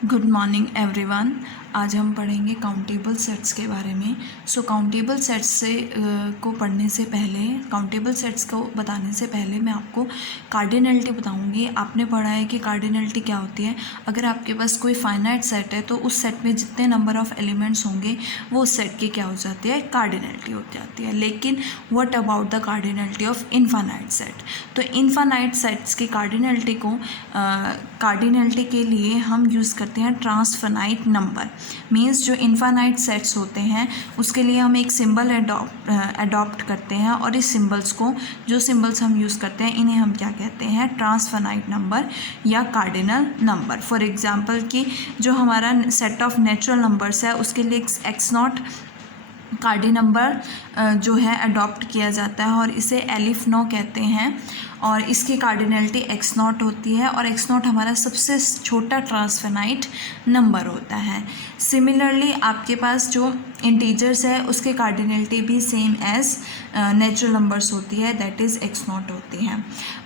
Good morning everyone. आज हम पढ़ेंगे काउंटेबल सेट्स के बारे में। काउंटेबल सेट्स को पढ़ने से पहले, काउंटेबल सेट्स को बताने से पहले मैं आपको कार्डिनलिटी बताऊंगी। आपने पढ़ा है कि कार्डिनलिटी क्या होती है। अगर आपके पास कोई फाइनाइट सेट है तो उस सेट में जितने नंबर ऑफ़ एलिमेंट्स होंगे वो उस सेट की क्या हो जाती है, कार्डिनलिटी हो जाती है। लेकिन what about the cardinality of infinite set? तो इनफाइनाइट सेट्स की कार्डिनलिटी के लिए हम यूज़ करते हैं ट्रांसफाइनाइट नंबर। मीन्स जो इनफाइनाइट सेट्स होते हैं उसके लिए हम एक सिंबल अडॉप्ट करते हैं, और इस सिंबल्स को, जो सिंबल्स हम यूज़ करते हैं, इन्हें हम क्या कहते हैं, ट्रांसफाइनाइट नंबर या कार्डिनल नंबर। फॉर एग्जांपल कि जो हमारा सेट ऑफ नेचुरल नंबर्स है उसके लिए एक्स नॉट कार्डिनल नंबर जो है अडॉप्ट किया जाता है और इसे एलिफ नो कहते हैं, और इसकी कार्डिनलिटी एक्स नॉट होती है, और एक्स नॉट हमारा सबसे छोटा ट्रांसफाइनाइट नंबर होता है। सिमिलरली आपके पास जो इंटीजर्स है उसके कार्डिनलिटी भी सेम एज नेचुरल नंबर्स होती है, दैट इज़ एक्स नॉट होती है।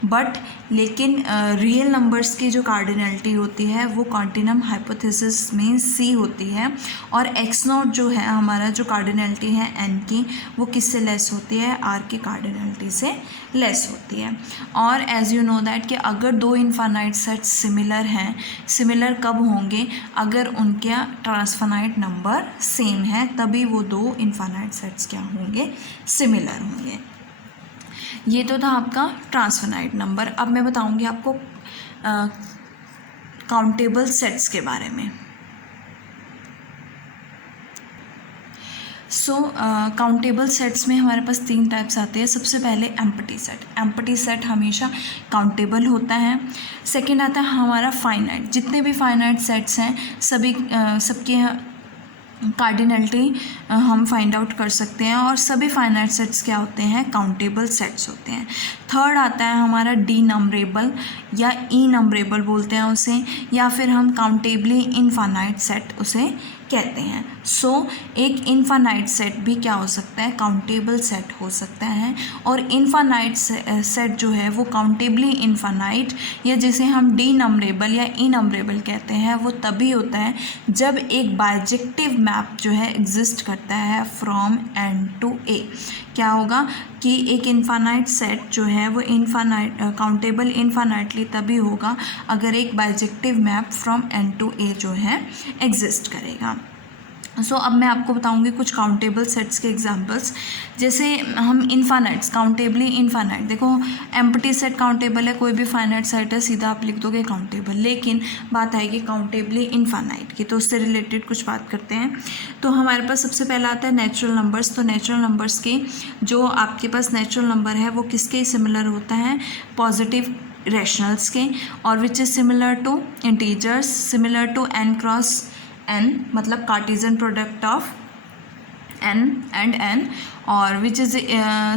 बट लेकिन रियल नंबर्स की जो कार्डिनलिटी होती है वो कॉन्टिनम हाइपोथेसिस में सी होती है, और एक्स नॉट जो है हमारा जो कार्डिनलिटी है एन की, वो किससे लेस होती है, आर की कार्डिनलिटी से लेस होती है। और एज यू नो दैट कि अगर दो इनफाइनाइट सेट्स सिमिलर हैं, सिमिलर कब होंगे, अगर उनका ट्रांसफाइनाइट नंबर सेम है, तभी वो दो इनफाइनाइट सेट्स क्या होंगे, सिमिलर होंगे। ये तो था आपका ट्रांसफाइनाइट नंबर। अब मैं बताऊंगी आपको काउंटेबल सेट्स के बारे में। काउंटेबल सेट्स में हमारे पास तीन टाइप्स आते हैं। सबसे पहले एम्प्टी सेट। एम्प्टी सेट हमेशा काउंटेबल होता है। सेकंड आता है हमारा फाइनाइट। जितने भी फाइनाइट सेट्स हैं सबके कार्डिनलिटी हम फाइंड आउट कर सकते हैं, और सभी फाइनाइट सेट्स क्या होते हैं, काउंटेबल सेट्स होते हैं। थर्ड आता है हमारा डी नंबरेबल या ई नंबरेबल बोलते हैं उसे, या फिर हम काउंटेबली इनफाइनाइट सेट उसे कहते हैं। एक इनफाइनाइट सेट भी क्या हो सकता है, काउंटेबल सेट हो सकता है, और इनफाइनाइट सेट जो है वो काउंटेबली इनफाइनाइट या जिसे हम डी नंबरेबल या ई नंबरेबल कहते हैं, वो तभी होता है जब एक बाइजेक्टिव मैप जो है एग्जिस्ट करता है फ्रॉम एन टू ए। क्या होगा कि एक इनफाइनाइट सेट जो है वो काउंटेबल इनफाइनाइटली तभी होगा अगर एक bijective map from N to A जो है एग्जिस्ट करेगा। अब मैं आपको बताऊंगी कुछ काउंटेबल सेट्स के एग्जांपल्स। जैसे हम इनफाइनाइट्स, काउंटेबली इनफाइनाइट, देखो एम्प्टी सेट काउंटेबल है, कोई भी फाइनाइट सेट है सीधा आप लिख दोगे काउंटेबल, लेकिन बात आएगी काउंटेबली इनफाइनाइट की, तो उससे रिलेटेड कुछ बात करते हैं। तो हमारे पास सबसे पहला आता है नेचुरल नंबर्स। तो नेचुरल नंबर्स के जो आपके पास नेचुरल नंबर है वो किसके सिमिलर होता है, पॉजिटिव रैशनल्स के, और which is similar to integers, similar to N cross n, मतलब Cartesian product of n and n, और which is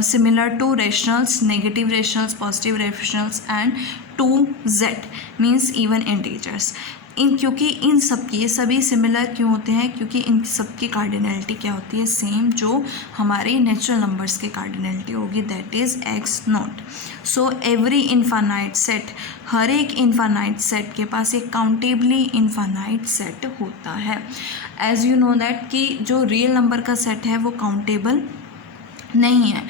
similar to rationals, negative rationals, positive rationals and two z means even integers. क्योंकि इन सब की, ये सभी similar क्यों होते हैं, क्योंकि इन सब की कार्डिनलिटी क्या होती है, सेम जो हमारे नेचुरल नंबर्स की कार्डिनलिटी होगी, that is X naught. Every infinite set, हर एक इनफाइनाइट सेट के पास एक काउंटेबली इनफाइनाइट सेट होता है। एज यू नो दैट कि जो रियल नंबर का सेट है वो काउंटेबल नहीं है।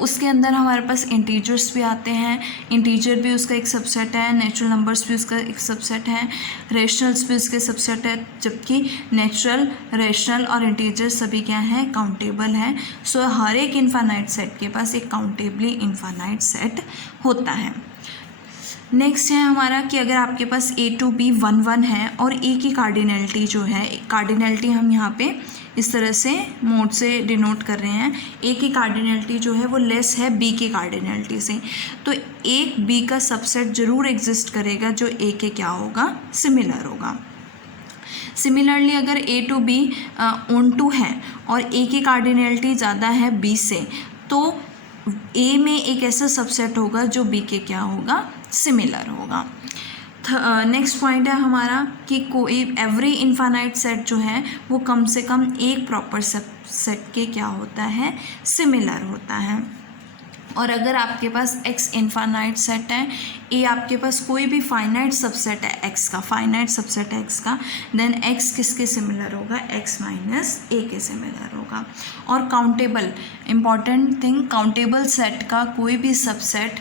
उसके अंदर हमारे पास इंटीजर्स भी आते हैं, इंटीजर भी उसका एक सबसेट है, नेचुरल नंबर्स भी उसका एक सबसेट है, रेशनल्स भी उसके सबसेट है, जबकि नेचुरल, रेशनल और इंटीजर सभी क्या हैं, काउंटेबल हैं। हर एक इनफाइनाइट सेट के पास एक काउंटेबली इनफाइनाइट सेट होता है। नेक्स्ट है हमारा कि अगर आपके पास ए टू बी 1 1 है और ए की कार्डिनलिटी जो है, कार्डिनलिटी हम यहाँ पे इस तरह से मोड से डिनोट कर रहे हैं, ए की कार्डिनलिटी जो है वो लेस है बी की कार्डिनलिटी से, तो एक बी का सबसेट जरूर एग्जिस्ट करेगा जो ए के क्या होगा, सिमिलर होगा। सिमिलरली अगर ए टू बी ऑन टू है और ए की कार्डिनलिटी ज़्यादा है बी से, तो ए में एक ऐसा सबसेट होगा जो बी के क्या होगा, सिमिलर होगा। नेक्स्ट पॉइंट है हमारा कि कोई एवरी इनफाइनाइट सेट जो है वो कम से कम एक प्रॉपर सेट के क्या होता है, सिमिलर होता है। और अगर आपके पास x इनफाइनाइट सेट है, a आपके पास कोई भी फाइनाइट सबसेट है x का, फाइनाइट सबसेट है x का, देन x किसके सिमिलर होगा, x माइनस a के सिमिलर होगा। और countable, important thing, countable set का कोई भी सबसेट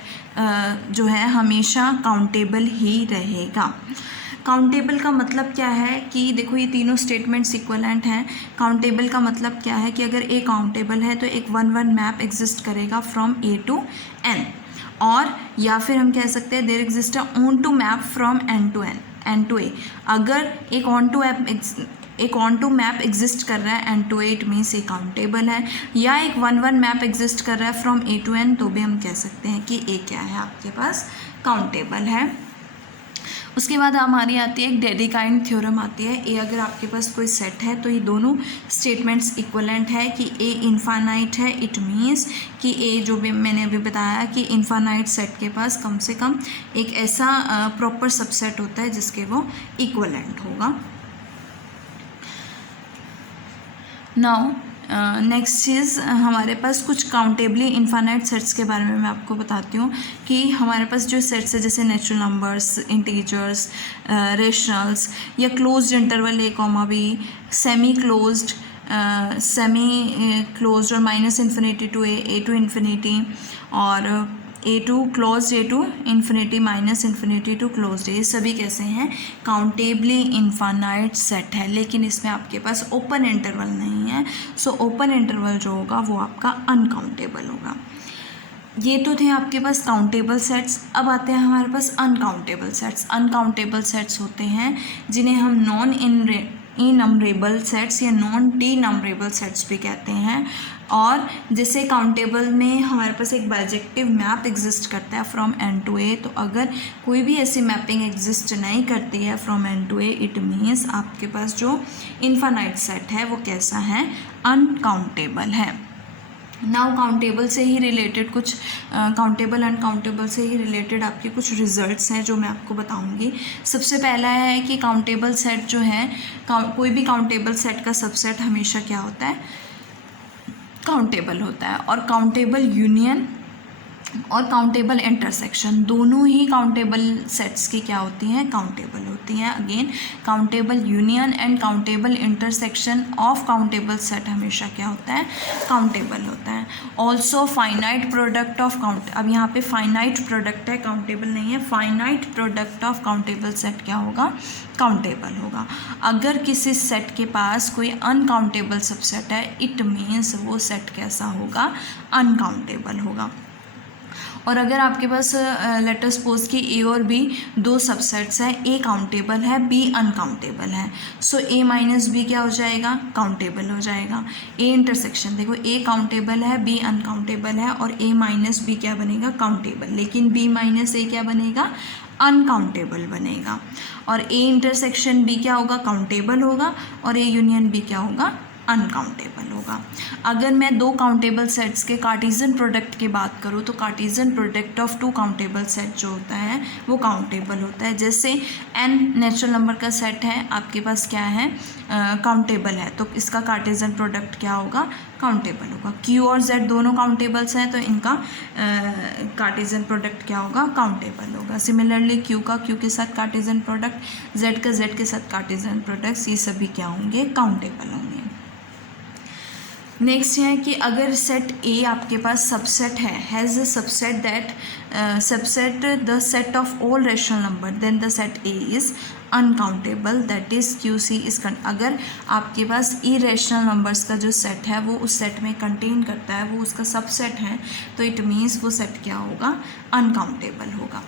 जो है हमेशा काउंटेबल ही रहेगा। काउंटेबल का मतलब क्या है कि देखो ये तीनों स्टेटमेंट्स इक्वलेंट हैं। काउंटेबल का मतलब क्या है कि अगर ए काउंटेबल है तो एक 1-1 मैप एग्जिस्ट करेगा फ्रॉम ए टू एन, और या फिर हम कह सकते हैं there exist a onto map from N to N, N to A. अगर एक ऑन टू मैप एग्जिस्ट कर रहा है N to A, it means A countable है, या एक 1-1 मैप एग्जिस्ट कर रहा है फ्रॉम ए टू एन, तो भी हम कह सकते हैं कि ए क्या है आपके पास, काउंटेबल है। उसके बाद हमारी आती है एक डेडिकाइन थ्योरम आती है। ए अगर आपके पास कोई सेट है तो ये दोनों स्टेटमेंट्स इक्वलेंट है कि ए इनफाइनाइट है, इट मीन्स कि ए जो भी मैंने अभी बताया कि इनफाइनाइट सेट के पास कम से कम एक ऐसा प्रॉपर सबसेट होता है जिसके वो इक्वलेंट होगा। नाउ नेक्स्ट चीज़, हमारे पास कुछ काउंटेबली इनफाइनाइट सेट्स के बारे में मैं आपको बताती हूँ कि हमारे पास जो सेट्स है जैसे नेचुरल नंबर्स, इंटीजर्स, रेशनल्स, या closed interval A comma B, semi closed और minus infinity to A to infinity, और A to close A to infinity minus infinity to close A, ये सभी कैसे हैं, काउंटेबली इनफाइनाइट सेट है। लेकिन इसमें आपके पास ओपन इंटरवल नहीं है, सो ओपन इंटरवल जो होगा वो आपका अनकाउंटेबल होगा। ये तो थे आपके पास काउंटेबल सेट्स। अब आते हैं हमारे पास अनकाउंटेबल सेट्स। अनकाउंटेबल सेट्स होते हैं जिन्हें हम नॉन इनम्बरेबल सेट्स या नॉन टी नम्बरेबल सेट्स भी कहते हैं। और जैसे काउंटेबल में हमारे पास एक बाइजेक्टिव मैप एग्जिस्ट करता है फ्रॉम एन टू ए, तो अगर कोई भी ऐसी मैपिंग एग्जिस्ट नहीं करती है from N to A, it means आपके पास जो इनफाइनाइट सेट है वो कैसा है, अनकाउंटेबल है। नाउ काउंटेबल से ही रिलेटेड कुछ काउंटेबल अनकाउंटेबल से ही रिलेटेड आपके कुछ रिजल्ट्स हैं जो मैं आपको बताऊंगी। सबसे पहला है कि काउंटेबल सेट जो है, कोई भी काउंटेबल सेट का सबसेट हमेशा क्या होता है, काउंटेबल होता है। और काउंटेबल यूनियन और काउंटेबल इंटरसेक्शन दोनों ही काउंटेबल सेट्स की क्या होती हैं, काउंटेबल होती हैं। Again countable union and countable intersection of countable set हमेशा क्या होता है, काउंटेबल होता है। Also finite product of count, अब यहाँ पे फाइनाइट प्रोडक्ट है, काउंटेबल नहीं है, finite product of countable set क्या होगा, काउंटेबल होगा। अगर किसी सेट के पास कोई अनकाउंटेबल सबसेट है, इट मीन्स वो सेट कैसा होगा, अनकाउंटेबल होगा। और अगर आपके पास लेट अस सपोज कि ए और बी दो सबसेट्स हैं, ए काउंटेबल है, बी अनकाउंटेबल है, सो ए माइनस बी क्या हो जाएगा, काउंटेबल हो जाएगा। ए इंटरसेक्शन देखो, ए काउंटेबल है, बी अनकाउंटेबल है, और ए माइनस बी क्या बनेगा, काउंटेबल, लेकिन बी माइनस ए क्या बनेगा, अनकाउंटेबल बनेगा। और ए इंटरसेक्शन बी क्या होगा, काउंटेबल होगा, और ए यूनियन बी क्या होगा, अनकाउंटेबल होगा। अगर मैं दो काउंटेबल सेट्स के कार्टेशियन प्रोडक्ट की बात करूँ तो Cartesian product of two countable set जो होता है वो काउंटेबल होता है। जैसे n नेचुरल नंबर का सेट है, आपके पास क्या है, काउंटेबल है, तो इसका कार्टेशियन प्रोडक्ट क्या होगा, काउंटेबल होगा। q और z दोनों काउंटेबल्स हैं तो इनका कार्टेशियन प्रोडक्ट क्या होगा, काउंटेबल होगा। सिमिलरली q का q के साथ कार्टेशियन प्रोडक्ट, z का z के साथ कार्टेशियन प्रोडक्ट्स, ये सभी क्या होंगे, काउंटेबल होंगे। नेक्स्ट है कि अगर सेट ए आपके पास सबसेट है, has a subset that subset the set of all rational number, then the set A is uncountable, that is Q C is. अगर आपके पास इरेशनल नंबर्स का जो सेट है वो उस सेट में कंटेन करता है, वो उसका सबसेट है, तो इट मीन्स वो सेट क्या होगा, अनकाउंटेबल होगा।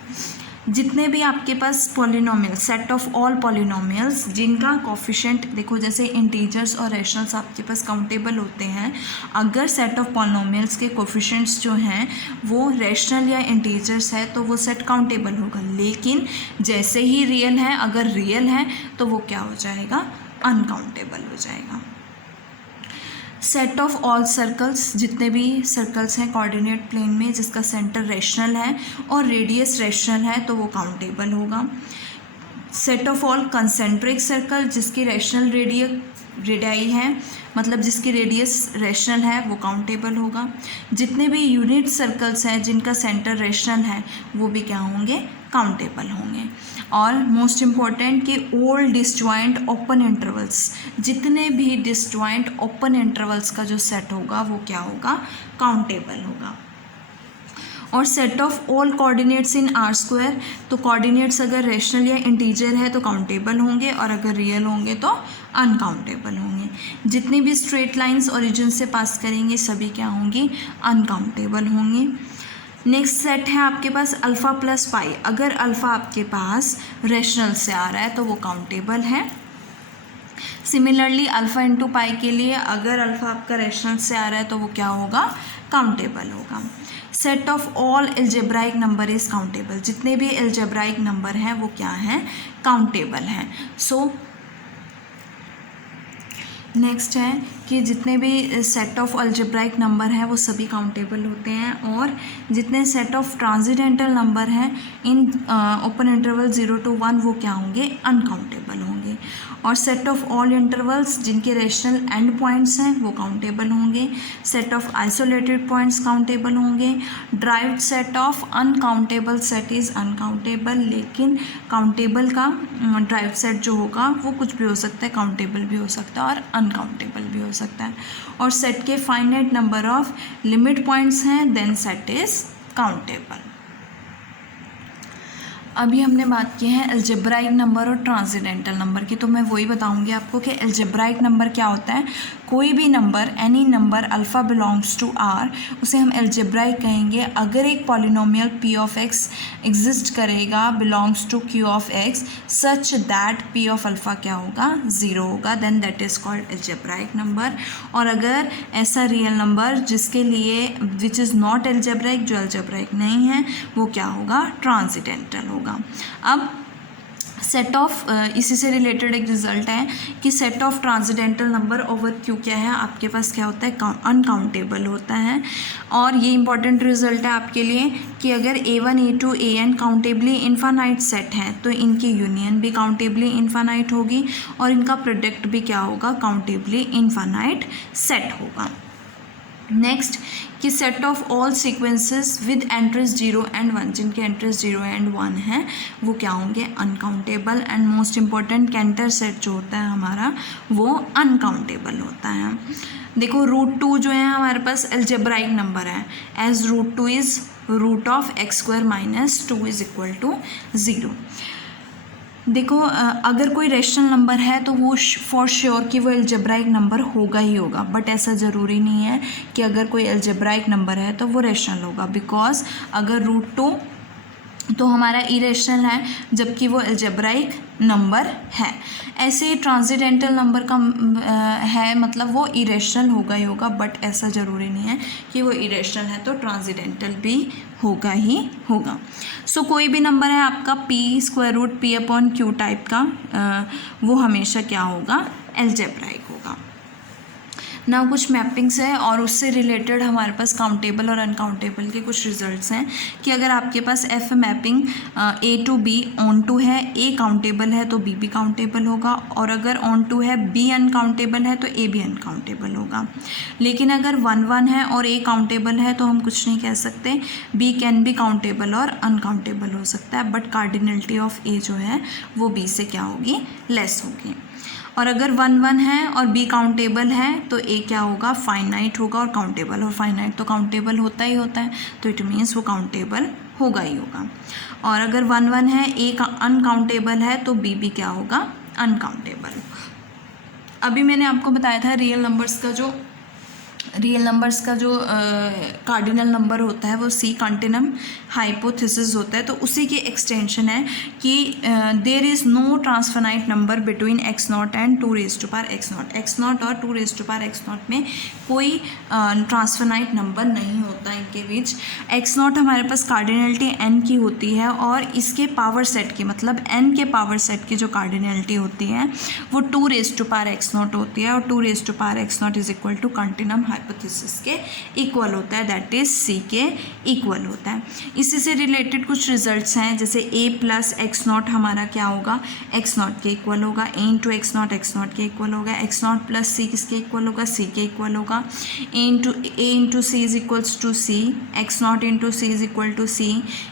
जितने भी आपके पास polynomial, set of all polynomials जिनका कोफिशिएंट देखो, जैसे इंटीजर्स और रैशनल्स आपके पास काउंटेबल होते हैं, अगर सेट ऑफ पॉलिनोमियल्स के कोफिशिएंट्स जो हैं वो रैशनल या इंटीजर्स है तो वो सेट काउंटेबल होगा। लेकिन जैसे ही रियल है, अगर रियल है तो वो क्या हो जाएगा, अनकाउंटेबल हो जाएगा। सेट ऑफ ऑल सर्कल्स, जितने भी सर्कल्स हैं कोऑर्डिनेट प्लेन में जिसका सेंटर रैशनल है और रेडियस रैशनल है तो वो काउंटेबल होगा। Set of all concentric circle जिसकी रैशनल रेडियाई है, मतलब जिसकी रेडियस रैशनल है, वो काउंटेबल होगा। जितने भी यूनिट सर्कल्स हैं जिनका सेंटर रैशनल है वो भी क्या होंगे, काउंटेबल होंगे। और मोस्ट इम्पॉर्टेंट कि ऑल डिसजॉइंट ओपन इंटरवल्स, जितने भी डिसजॉइंट ओपन इंटरवल्स का जो सेट होगा वो क्या होगा, काउंटेबल होगा। और set of all coordinates in are square, तो कोऑर्डिनेट्स अगर रैशनल या इंटीजर है तो काउंटेबल होंगे और अगर रियल होंगे तो अनकाउंटेबल होंगे। जितनी भी स्ट्रेट लाइंस ओरिजिन से पास करेंगे सभी क्या होंगी, अनकाउंटेबल होंगी। नेक्स्ट सेट है आपके पास अल्फ़ा प्लस पाई, अगर अल्फ़ा आपके पास रैशनल से आ रहा है तो वो काउंटेबल है। सिमिलरली अल्फ़ा इंटू पाई के लिए अगर अल्फ़ा आपका रैशनल से आ रहा है तो वो क्या होगा, काउंटेबल होगा। Set of all algebraic number is countable, जितने भी एल्जेब्राइक नंबर हैं वो क्या हैं, काउंटेबल हैं। सो नेक्स्ट है कि जितने भी सेट ऑफ अलजेब्राइक नंबर हैं वो सभी काउंटेबल होते हैं, और जितने सेट ऑफ ट्रांसेंडेंटल नंबर हैं इन ओपन इंटरवल 0 to 1 वो क्या होंगे, अनकाउंटेबल होंगे। और सेट ऑफ ऑल इंटरवल्स जिनके रेशनल एंड पॉइंट्स हैं वो काउंटेबल होंगे। Set of isolated points countable होंगे। Derived set of uncountable set is uncountable, लेकिन काउंटेबल का ड्राइव्ड सेट जो होगा वो कुछ भी हो सकता है, काउंटेबल भी हो सकता है और अनकाउंटेबल भी हो सकता है। और सेट के finite number of limit points हैं देन सेट इज़ काउंटेबल। अभी हमने बात की है अलजेब्राइक नंबर और ट्रांसेंडेंटल नंबर की, तो मैं वही बताऊंगी आपको कि अलजेब्राइक नंबर क्या होता है। कोई भी number, any number alpha belongs to R, उसे हम अलजेब्राइक कहेंगे अगर एक polynomial P of X exist करेगा belongs to Q of X such that P of alpha क्या होगा, 0 होगा, then that is called algebraic number. और अगर ऐसा रियल नंबर जिसके लिए विच इज़ नॉट अलजेब्राइक, जो अलजेब्राइक नहीं है, वो क्या होगा, ट्रांसेंडेंटल होगा। अब सेट ऑफ, इसी से रिलेटेड एक रिजल्ट है कि set of transcendental number over Q क्या है, आपके पास क्या होता है, अनकाउंटेबल होता है। और ये इंपॉर्टेंट रिजल्ट है आपके लिए कि अगर A1 A2 AN countably infinite set हैं तो इनकी यूनियन भी काउंटेबली इन्फानाइट होगी और इनका प्रोडक्ट भी क्या होगा, काउंटेबली इन्फानाइट सेट होगा। नेक्स्ट कि set of all sequences with entries 0 and 1, जिनके एंट्रीज 0 and 1 हैं वो क्या होंगे, uncountable. And most important Cantor set जो होता है हमारा वो अनकाउंटेबल होता है। देखो √2 जो है हमारे पास अलजेब्राइक नंबर है, as √2 is root of x² - 2 = 0। देखो अगर कोई रेशनल नंबर है तो वो फॉर श्योर कि वो अलजेब्राइक नंबर होगा ही होगा, बट ऐसा ज़रूरी नहीं है कि अगर कोई अलजेब्राइक नंबर है तो वो रेशनल होगा, बिकॉज अगर √2 तो हमारा इरेशनल है जबकि वो अलजेब्राइक नंबर है। ऐसे ही ट्रांसेंडेंटल नंबर का है मतलब वो इरेशनल होगा ही होगा, बट ऐसा ज़रूरी नहीं है कि वो इरेशनल है तो ट्रांसेंडेंटल भी होगा ही होगा। सो कोई भी नंबर है आपका p√p/q टाइप का, वो हमेशा क्या होगा, अलजेब्राइक होगा। ना कुछ मैपिंग्स है और उससे रिलेटेड हमारे पास काउंटेबल और अनकाउंटेबल के कुछ रिजल्ट्स हैं कि अगर आपके पास F mapping A to B onto है, A काउंटेबल है तो B भी काउंटेबल होगा, और अगर ऑन टू है B अनकाउंटेबल है तो A भी अनकाउंटेबल होगा। लेकिन अगर 1 है और A काउंटेबल है तो हम कुछ नहीं कह सकते, B कैन भी काउंटेबल और अनकाउंटेबल हो सकता है, बट कार्डिनलिटी ऑफ A जो है वो B से क्या होगी, लेस होगी। और अगर 1 है और B काउंटेबल है तो A क्या होगा, फाइनाइट होगा और काउंटेबल, और फाइनाइट तो काउंटेबल होता ही होता है, तो इट मीन्स वो काउंटेबल होगा ही होगा। और अगर 1 है, A का अनकाउंटेबल है तो B भी क्या होगा, अनकाउंटेबल। अभी मैंने आपको बताया था रियल नंबर्स का जो कार्डिनल नंबर होता है वो C कंटिन्यूम हाइपोथेसिस होता है, तो उसी की एक्सटेंशन है कि there is no transfinite number between x0 and 2⁻x0। x0 और 2⁻x0 में कोई ट्रांसफाइनाइट नंबर नहीं होता इनके बीच। x0 हमारे पास कार्डिनलिटी n की होती है और इसके पावर सेट की, मतलब n के पावर सेट की जो कार्डिनलिटी होती है वो 2⁻x0 होती है, और 2⁻x0 = कंटिन्यूम हाइपोथेसिस के इक्वल होता है, दैट इज सी के इक्वल होता है। इसी से रिलेटेड कुछ रिजल्ट्स हैं, जैसे ए प्लस एक्स नॉट हमारा क्या होगा, एक्स नॉट के इक्वल होगा, ए इंटू एक्स नॉट के इक्वल होगा, एक्स नॉट प्लस सी किसके इक्वल होगा, सी के इक्वल होगा, A into C is equals to C, X naught into C is equal to C,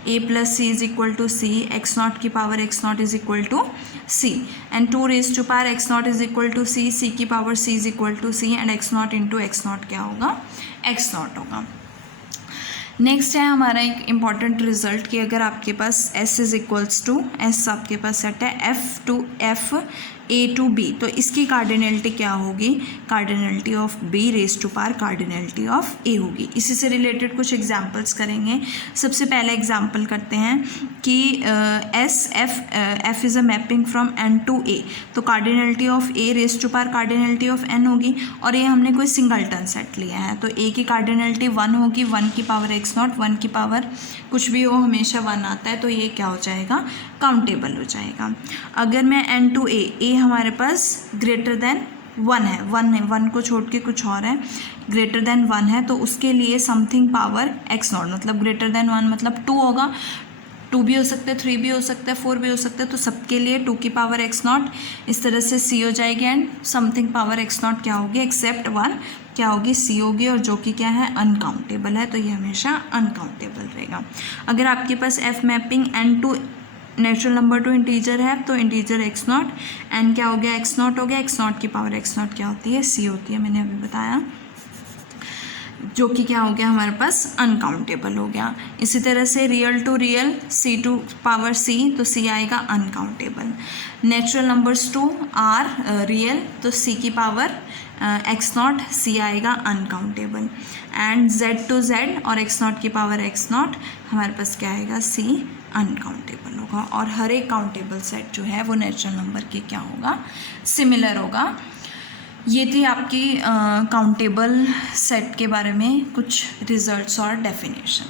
A plus C is equal to C, X naught की power X naught is equal to C, and 2 raise to power X naught is equal to C, C की power C is equal to C, and X naught into X naught क्या होगा, X not होगा। Next है हमारा एक important result कि अगर आपके पास S is equals to S, आपके पास सेट है F to F A to B, तो इसकी कार्डिनलिटी क्या होगी, cardinality of B raise to power cardinality of A होगी। इसी से रिलेटेड कुछ एग्जांपल्स करेंगे। सबसे पहले एग्जांपल करते हैं कि F is a mapping from N to A, तो cardinality of A raise to power cardinality of N होगी, और ये हमने कोई सिंगलटन सेट लिया है, तो A की कार्डिनलिटी 1 होगी, 1 की पावर एक्स नॉट, 1 की पावर कुछ भी हो हमेशा 1 आता है, तो ये क्या हो जाएगा, काउंटेबल हो जाएगा। अगर मैं N टू A हमारे पास ग्रेटर देन 1 है, 1 को छोड़ के कुछ और है, ग्रेटर देन 1 है, तो उसके लिए समथिंग पावर एक्स नॉट, मतलब ग्रेटर देन 1 मतलब 2 होगा, 2 भी हो सकता है, 3 भी हो सकता है, 4 भी हो सकता है, तो सबके लिए 2 की पावर एक्स नॉट इस तरह से सी हो जाएगी, and something power X naught क्या होगी, एक्सेप्ट 1 क्या होगी, सी होगी, और जो कि क्या है, अनकाउंटेबल है, तो ये हमेशा अनकाउंटेबल रहेगा। अगर आपके पास F mapping N to natural number to integer है, तो इंटीजर एक्स नॉट, एन क्या हो गया, एक्स नॉट हो गया, एक्स नॉट की पावर एक्स नॉट क्या होती है, सी होती है, मैंने अभी बताया, जो कि क्या हो गया हमारे पास अनकाउंटेबल हो गया। इसी तरह से real to real C to power C, तो सी आएगा uncountable. Natural numbers to R real, तो सी की पावर एक्स नॉट, सी आएगा uncountable, and Z to Z और एक्स नॉट की पावर एक्स नॉट हमारे पास क्या आएगा, सी अनकाउंटेबल होगा, और हर एक काउंटेबल सेट जो है वो नेचुरल नंबर के क्या होगा, सिमिलर होगा। ये थी आपकी काउंटेबल सेट के बारे में कुछ रिजल्ट्स और डेफिनेशन।